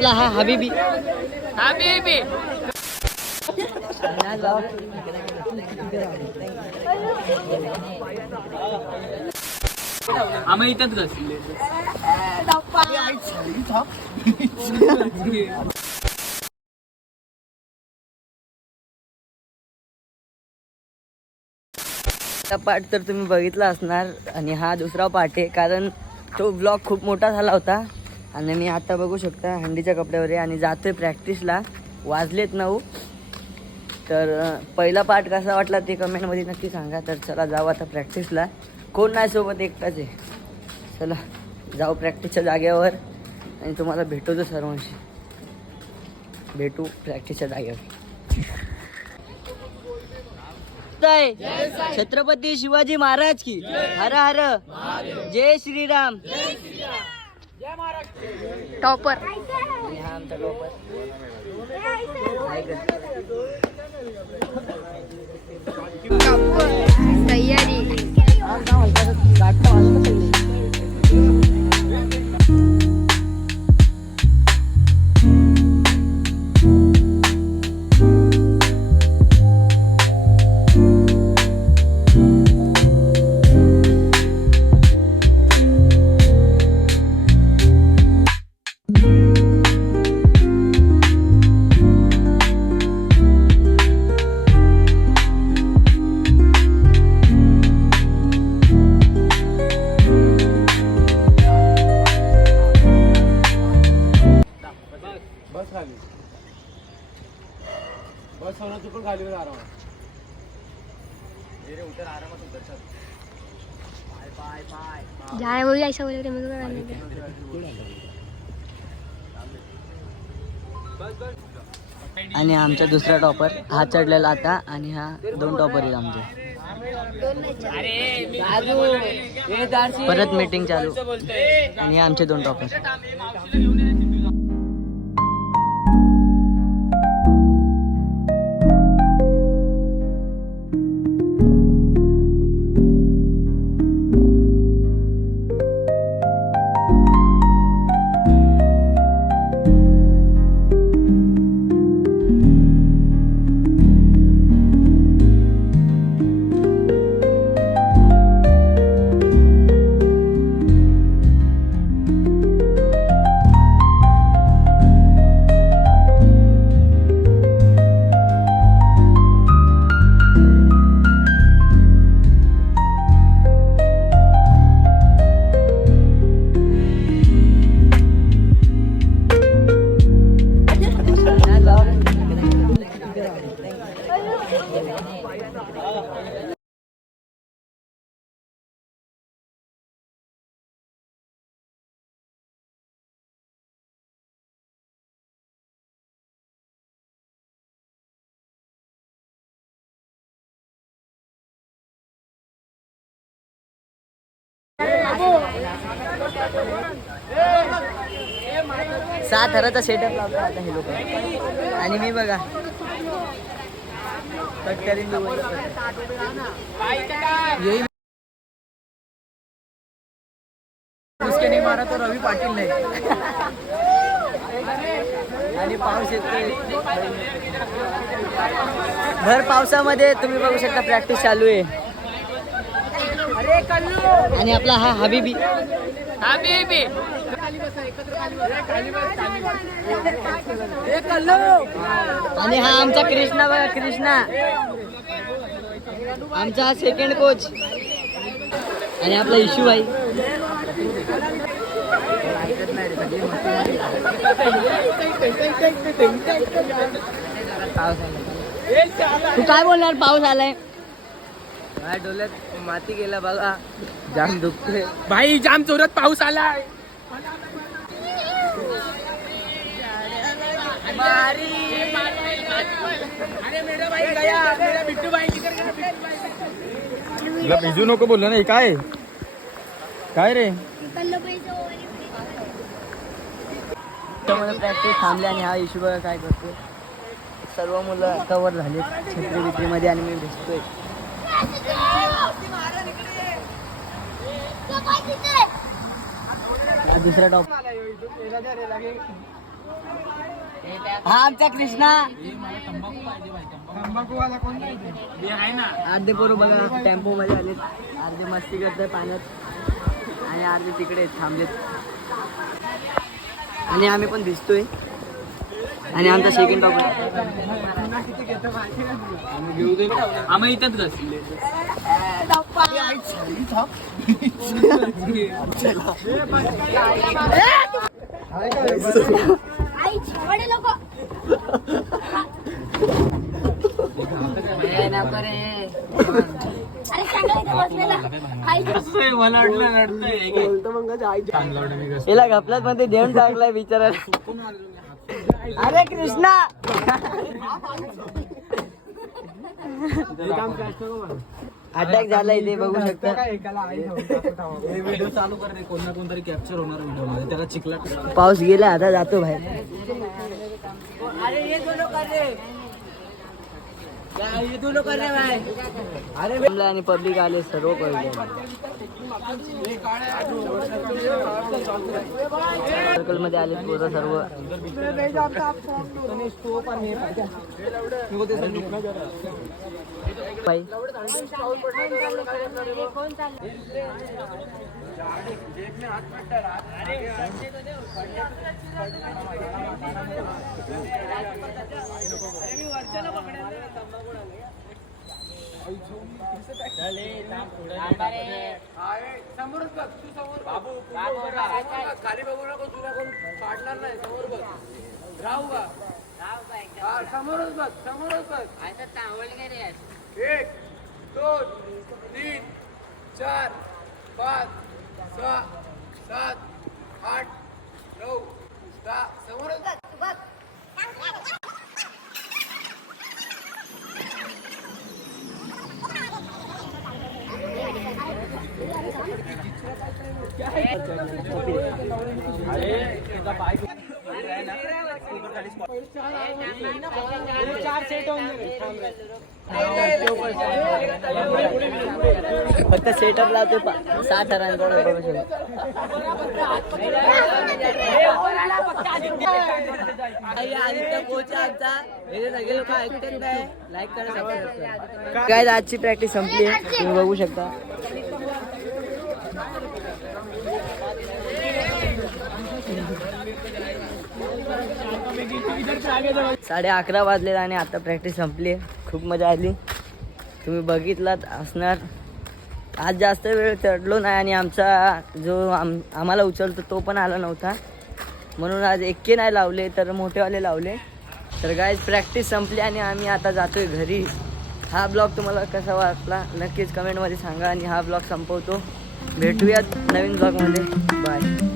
आपला हा हबीबी आम्ही इथंच घसले. पार्ट तर तुम्ही बघितला असणार आणि हा दुसरा पार्ट आहे, कारण तो ब्लॉग खूप मोठा झाला होता. आणि मी आता बघू शकता हंडीच्या कपड्यावर आहे आणि जातोय प्रॅक्टिसला. वाजलेत 9. तर पहिला पार्ट कसा वाटला ते कमेंटमध्ये नक्की सांगा. तर चला जाऊ आता प्रॅक्टिसला. कोण नाही सोबत, एकटाच आहे. चला जाऊ प्रॅक्टिसच्या जागेवर आणि तुम्हाला भेटवतो सर्वांशी. भेटू प्रॅक्टिसच्या जागेवर. छत्रपती शिवाजी महाराज की हर हर जय श्रीराम. टॉपर आणि हा आमचा टॉपर. तयारी जाए वही ऐसा बोल रहे मेरे आणि आमचा दुसरा टॉपर हा चढलेला आता आणि हा 2 टॉपर आहेत आमचे. परत मीटिंग चालू आणि हे आमचे 2 टॉपर. सात हराचा सेटअप लावला आता हे लोक. आणि मी बघा उसके नाही मारा तो रवी पाटील नाही. आणि पाऊस येतोय भर पावसामध्ये. तुम्ही बघू शकता प्रॅक्टिस चालू आहे. आणि आपला हा हबीबी आणि हा आमचा कृष्णा बघा. कृष्णा आमचा हा सेकंड कोच. आणि आपला इशू भाई. तू काय बोलणार? पाऊस आलाय. डोल्यात माती गेला बघा. जाम दुखतोय भाई, जाम जोरात पाऊस आलाय. तुला भिजू नको बोललो नाही. काय काय रे? प्रॅक्टिस थांबली आणि हा इशू बघा काय करतो. सर्व मुलं कव्हर झाले छत्री बित्रीमध्ये आणि मी भिजतोय. दुसरा टॉप हा आमचा कृष्णा मी आहे ना. अर्धे पोरं बघा टेम्पो मध्ये आलेत, अर्धे मस्ती करतात पाण्यात आणि अर्धे तिकडे थांबलेत आणि आम्ही पण दिसतोय आणि आमचा सेकंड टॉप आम्ही इथंच बस. मला वाटलं याला घपलात मध्ये देऊन टाकलाय बिचाराला. अरे कृष्णा अटॅक झाला इथे बघू शकता. व्हिडिओ चालू करते कोण ना कोणतरी कॅप्चर होणार व्हिडिओ मध्ये. त्याला चिखलात पाऊस गेला आता जातो बाहेर. आणि पब्लिक आले सर्व सर्कल मध्ये आले पोरं सर्व. बाई खाली बघू नको, तुला कोण काढणार नाही. समोर बघ. राहू का समोरच बघ, समोरच बघ. 1 2 3 4 5 6 7 8 9 10 समोरच बघ. फक्त सेटअप लावतो 7 रनांचा. काय आजची प्रॅक्टिस संपली आहे, तुम्ही बघू शकता. साडे 11 वाजले आणि आता प्रॅक्टिस संपली. खूप मजा आली, तुम्ही बघितलात असणार. आज जास्त वेळ चढलो नाही आणि आमचा जो आम्हाला उचलतो तो पण आला नव्हता, म्हणून आज एक्के नाही लावले तर मोठेवाले लावले. तर गाईज प्रॅक्टिस संपली आणि आम्ही आता जातोय घरी. हा ब्लॉग तुम्हाला कसा वाटला नक्कीच कमेंटमध्ये सांगा आणि हा ब्लॉग संपवतो. भेटूयात नवीन ब्लॉगमध्ये. बाय.